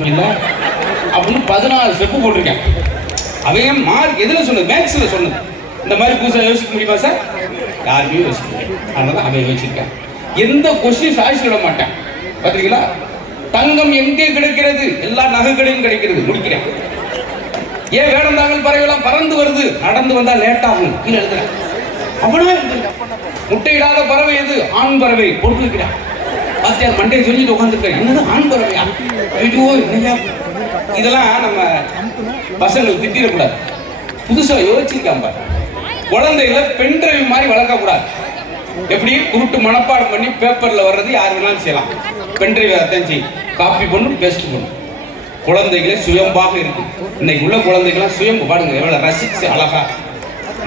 அப்படின்னு 14 ஸ்டெப்பு போட்டிருக்கேன். அவன் மார்க் எதுல சொன்னது? மேக்ஸ்ல சொன்னது. இந்த மாதிரி புதுசாக யோசிக்க முடியுமா சார்? யாருமே யோசிக்க முடியாது. அதனால அவன் யோசிச்சிருக்கேன். எந்த கொஸ்டின் சாய்ஸ் விட மாட்டேன். பார்த்தீங்களா? தங்கம் எங்கே கிடைக்கிறது? எல்லா நகைகளையும் கிடைக்கிறது. முடிக்கிறேன். ஏன் வேடந்தாங்கல் பறவைகளாம் பறந்து வருது? நடந்து வந்தா லேட் ஆகும். கீழே எழுதுறேன். அப்படின்னா முட்டையிடாத பறவை எது? ஆண் பறவை. போட்டு வைக்கிறேன். பாத்தியார் மண்டே சொல்லிட்டு உட்காந்துருக்கேன். என்னது ஆண் பறவையா? ஐயோ என்னையா? இதெல்லாம் நம்ம பசங்கள் திட்டிடக்கூடாது. புதுசா யோசிச்சிருக்கான் பாரு. குழந்தைகளை பென் டிரைவ் மாதிரி வளர்க்கக்கூடாது. எப்படி குருட்டு மனப்பாடம் பண்ணி பேப்பர்ல வர்றது யார் வேணாலும் செய்யலாம். பென் டிரைவ் அதான் செய்யும். காப்பி பண்ணும், பேஸ்ட் பண்ணும். குழந்தைகளே சுயம்பாக இருக்கு. இன்னைக்கு உள்ள குழந்தைகள்லாம் சுயம் பாடுங்க எவ்வளவு ரசிச்சு அழகா.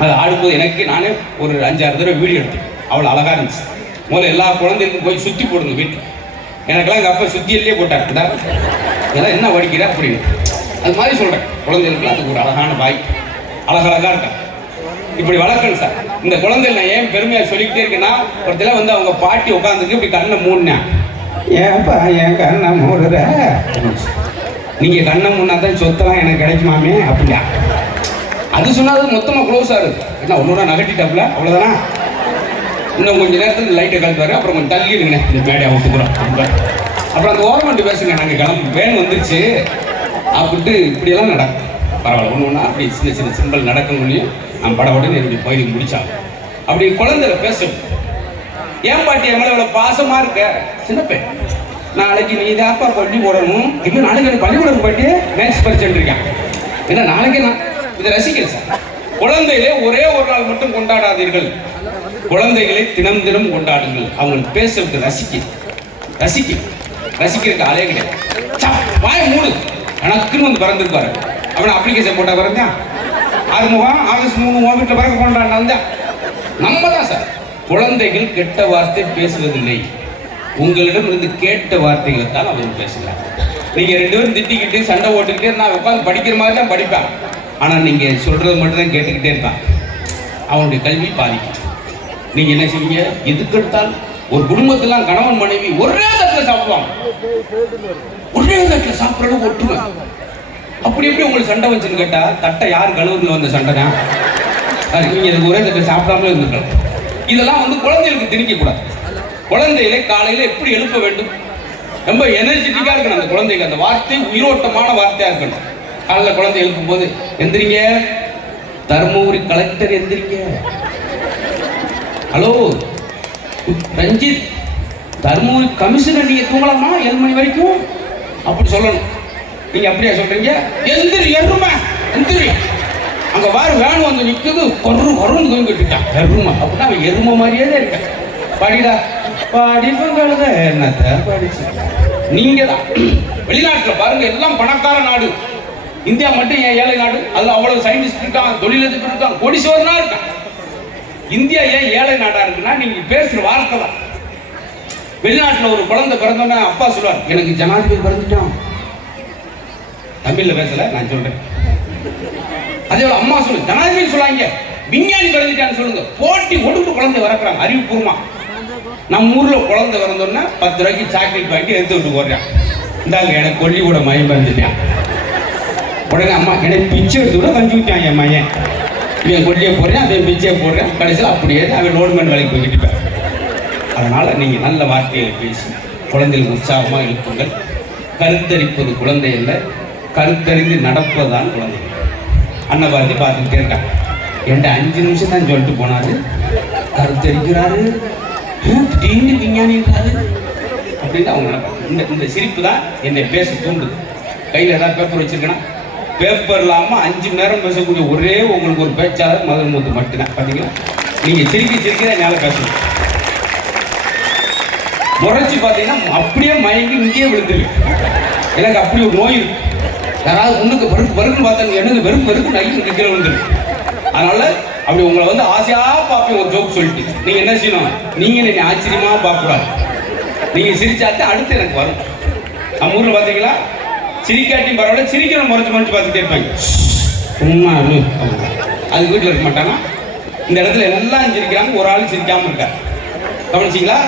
அது ஆடும்போது எனக்கு நானே ஒரு 5-6 தடவை வீடியோ எடுத்தேன். அவ்வளோ அழகா இருந்துச்சு. முதல்ல எல்லா குழந்தைகளுக்கும் போய் சுத்தி போடுங்க வீட்டுக்கு. எனக்கெல்லாம் எங்கள் அப்பா சுத்தியிலே போட்டார். இதெல்லாம் என்ன வடிக்கிற அப்படின்னு. அது மாதிரி சொல்கிறேன். குழந்தைகளுக்கு அதுக்கு ஒரு அழகான வாய்ப்பு. அழகழகா இருக்கேன். இப்படி வளர்க்கணும் சார். இந்த குழந்தைகள் நான் ஏன் பெருமையாக சொல்லிக்கிட்டே இருக்கேன்னா, ஒருத்தர வந்து அவங்க பாட்டி உட்காந்துருக்கு இப்படி கண்ணை மூடினேன். ஏன்ப்பா என் கண்ணை மூடுற? நீங்கள் கண்ணை மூடினா தான் சொத்தெல்லாம் எனக்கு கிடைக்குமாமே அப்படியா? அது சொன்னாலும் மொத்தமாக க்ளோஸாக இருக்கு. என்ன ஒன்று நகட்டிட்டாப்புல அவ்வளோதானா? இன்னும் கொஞ்சம் நேரத்தில் லைட்டை கலந்துவாரு. அப்புறம் கொஞ்சம் தள்ளி இருங்கண்ணே இந்த மேடையை விட்டுக்குறோம். அப்புறம் அந்த ஓரமண்டி பேசுங்க. நாங்கள் கிளம்பு வேன் வந்துருச்சு அப்படின்ட்டு இப்படியெல்லாம் நடக்கும். பரவாயில்ல ஒன்று ஒன்றா அப்படி சின்ன சின்ன சிம்பிள் நடக்கணும்னு நான் படவுடனே என்னுடைய பகுதி முடிச்சாங்க. அப்படி குழந்தைல பேசணும். ஏன் பாட்டி என் மேலே இவ்வளோ பாசமாக இருக்க? சின்ன பெண். நாளைக்கு நீ தாப்பா பள்ளி போடணும். இப்போ நாளைக்கு எனக்கு பள்ளிக்கூடம் பாட்டி மேக்ஸ் பரிச்சுட்டு இருக்கேன். ஏன்னா நாளைக்கு நான் இதை ரசிக்கிறேன் சார். குழந்தைகளே ஒரே ஒரு நாள் மட்டும் கொண்டாடாதீர்கள். குழந்தைகளை தினம் தினம் கொண்டாடுங்கள். அவங்க பேசுறது ரசிக்கிறதுக்கு ஆளே கிடையாது. வாய மூடு எனக்குன்னு வந்து பறந்துருப்பாரு. அவனை அப்ளிகேஷன் போட்டா பறந்தான். ஆறுமுகம் ஆகஸ்ட் 3 வீட்டில் பறக்க கொண்டாடினா நம்ம தான் சார். குழந்தைகள் கெட்ட வார்த்தை பேசுவதில்லை. உங்களிடம் இருந்து கேட்ட வார்த்தைகளை தான் அவங்க பேசுகிறாங்க. நீங்க 2 பேரும் திட்டிக்கிட்டு சண்டை ஓட்டுக்கிட்டே நான் உட்காந்து படிக்கிற மாதிரி தான் படிப்பேன். ஆனால் நீங்க சொல்றது மட்டும் தான் கேட்டுக்கிட்டே இருப்பான். அவனுடைய கல்வி பாதிக்கும். நீங்க என்ன செய்வீங்க? எதுக்கு எடுத்தாலும் ஒரு குடும்பத்திலாம் கணவன் மனைவி ஒரே தட்டில் சாப்பிடுவாங்க. ஒரே தட்டில் சாப்பிட்றது ஒற்றுமை. அப்படி எப்படி உங்களுக்கு சண்டை வச்சுன்னு கேட்டா, தட்டை யார் கழுவுன்னு வந்த சண்டை தான். நீங்க ஒரே தட்டில் சாப்பிடாமலே இருந்துக்கலாம். இதெல்லாம் வந்து குழந்தைகளுக்கு திணிக்க கூடாது. குழந்தைகளை காலையில எப்படி எழுப்ப வேண்டும்? ரொம்ப எனர்ஜெட்டிக்கா இருக்கணும் அந்த குழந்தைக்கு. அந்த வார்த்தை உயிரோட்டமான வார்த்தையா இருக்கணும். காலையில் குழந்தை எழுப்பும் போது எந்திரிங்க, தர்மபுரி கலெக்டர் எந்திரிங்க, ஹலோ ரஞ்சித் தர்மபுரி கமிஷனர் நீங்க தூங்கலாமா 7 மணி வரைக்கும் அப்படி சொல்லணும். நீங்க அப்படியா சொல்றீங்க? எந்திரி எருமை எந்திரி, அங்க வாரு வேன் வந்து நிக்குது வரும்னு தூங்கிட்டான் எருமை அப்படின்னா அவன் எருமை மாதிரியே தான் இருக்கேன். பாடிடா படிப்பங்கள என்னத்த படிச்சு. நீங்க தான் வெளிநாட்டில் பாருங்க, எல்லாம் பணக்கார நாடு. இந்தியா மட்டும் ஏன் ஏழை நாடு? அதுல அவ்வளவு சயின்டிஸ்ட் இருக்கான், தொழிலதிபர் இருக்கான், கோடீஸ்வரனா இருக்கான். இந்தியா ஏன் ஏழை நாடா இருக்குன்னா நீங்க பேசுற வார்த்தை தான். வெளிநாட்டுல ஒரு குழந்தை பிறந்தோன்னா அப்பா சொல்லுவார், எனக்கு ஜனாதிபதி பிறந்துட்டான். தமிழ்ல பேசல, நான் சொல்றேன். அதே போல அம்மா சொல்லு, ஜனாதிபதி சொல்லாங்க, விஞ்ஞானி பிறந்துட்டான்னு சொல்லுங்க. போட்டி ஒடுக்கு குழந்தை வரக்குறாங்க அறிவுபூர்வமா. நம்ம ஊர்ல குழந்தை பிறந்தோன்னா 10 ரூபாய்க்கு சாக்லேட் வாங்கி எடுத்து விட்டு போடுறேன். இந்தாங்க எனக்கு கொல்லி கூட மயம் பிறந்துட்டான். உடனே அம்மா எனக்கு பிச்சை எடுத்து கூட கஞ்சி விட்டான் என் மையன். இவன் கொல்லியை போடுறேன், அவன் பிச்சையை போடுறேன். கடைசியில் அப்படியே அவன் ரோட்மேன் வேலைக்கு போய்கிட்டு. அதனால நீங்க நல்ல வார்த்தைகளை பேசி குழந்தைகள் உற்சாகமாக எழுப்புங்கள். கருத்தரிப்பது குழந்தை அல்ல, கருத்தறிந்து நடப்பதுதான் குழந்தை. அன்னபாரதி பார்த்துக்கிட்டே இருக்காங்க. என்கிட்ட 5 நிமிஷம் தான் சொல்லிட்டு போனாரு, கருத்தரிக்கிறாரு, திடீர்னு விஞ்ஞானி இருக்காரு அப்படின்னு அவங்க நினைப்பாங்க. இந்த சிரிப்பு தான் என்னை பேச தூண்டுது. கையில் ஏதாவது பேப்பர் வச்சிருக்கேன்னா, பேப்பர் இல்லாமல் 5 மணி நேரம் பேசக்கூடிய ஒரே உங்களுக்கு ஒரு பேச்சாளர் மதுரை முத்து மட்டும்தான். பார்த்தீங்களா? நீங்கள் சிரிக்க என்னால் பேசணும். முறைச்சி பார்த்தீங்கன்னா அப்படியே மயங்கி இங்கேயே விழுந்துருக்கு. எனக்கு அப்படி ஒரு நோய் இருக்கு. யாராவது முன்னுக்கு பருக்குன்னு பார்த்தாங்க, எனக்கு வெறுப்பு நைட்டு கீழே விழுந்துருக்கு. அதனால அப்படி உங்களை வந்து ஆசையாக பார்ப்பேன் ஒரு ஜோக் சொல்லிட்டு. நீங்கள் என்ன செய்யணும்? நீங்கள் என்னை ஆச்சரியமாக பார்க்கக்கூடாது. நீங்கள் சிரிச்சாத்தான் அடுத்து எனக்கு வரும். நம்ம ஊரில் பார்த்தீங்களா, சிரிக்காட்டியும் பரவாயில்ல, சிரிக்கணும் முறைச்சு பார்த்துட்டே இருப்பாங்க. சும்மா அது வீட்டில் இருக்க மாட்டாங்க. இந்த இடத்துல எல்லாம் சிரிக்கிறாங்க, ஒரு ஆள் சிரிக்காம இருக்கார். கவனிச்சிங்களா?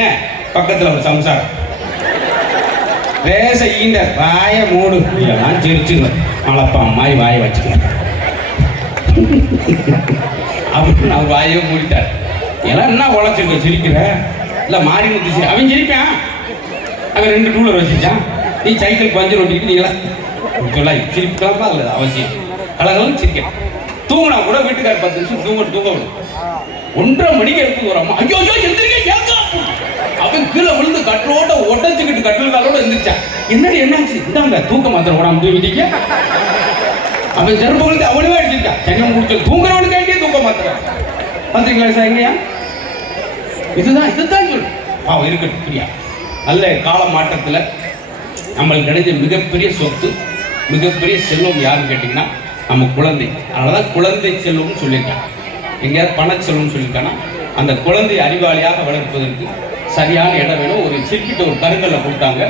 ஏன்? பக்கத்தில் ஒரு சம்சாரம் ரேச ஈண்ட வாய மூடு நான் சிரிச்சுருவேன் மலப்பா அம்மாய் வாயை வச்சுக்கிறேன் அப்படின்னு நான் வாயை மூடிட்டார். ஏன்னா என்ன உழைச்சிருக்க சிரிக்கிற இல்லை மாறி முத்துச்சு அவன் சிரிப்பான். அவன் 2 டூலர் வச்சுட்டான். நீ சைக்கிள் பஞ்சர் ஓட்டிட்டு நீங்களா சொல்ல சிரிப்புக்கலாமா இல்லை அவசியம் கலகலம் சிரிக்க. தூங்கினா கூட வீட்டுக்கார் 10 நிமிஷம் தூங்க விடும். 1:30 மணிக்கு எடுத்து ஒரு அம்மா ஐயோ எந்திரிக்க அவன் கீழே விழுந்து கட்டலோட உடச்சுக்கிட்டு கட்டல் காலோட எந்திரிச்சான். என்னடி என்னாச்சு? இந்தாங்க தூக்க மாத்திரம் உடம்பு தூங்கிட்டீங்க. அவன் ஜெர்புகளுக்கு அவனவே அடிச்சிருக்கான். சென்னம் குடிச்சு தூங்குறவனுக்கு வேண்டிய தூக்க மாத்திரம் பார்த்தீங்களா சார்? எங்கயா இதுதான் சொல்லு அவன் இருக்கட்டும் புரியா. நல்ல கால மாற்றத்தில் நம்மளுக்கு கிடைச்ச மிகப்பெரிய சொத்து மிகப்பெரிய செல்வம் யாருன்னு கேட்டிங்கன்னா நம்ம குழந்தை. அதனால தான் குழந்தை செல்வம்னு சொல்லியிருக்காங்க. எங்கேயாவது பண செல்வம்னு சொல்லியிருக்காங்கன்னா அந்த குழந்தை அறிவாளியாக வளர்ப்பதற்கு சரியான இடம் வேணும். ஒரு சிற்பிட்ட ஒரு கருங்கல்லை கொடுத்தாங்க.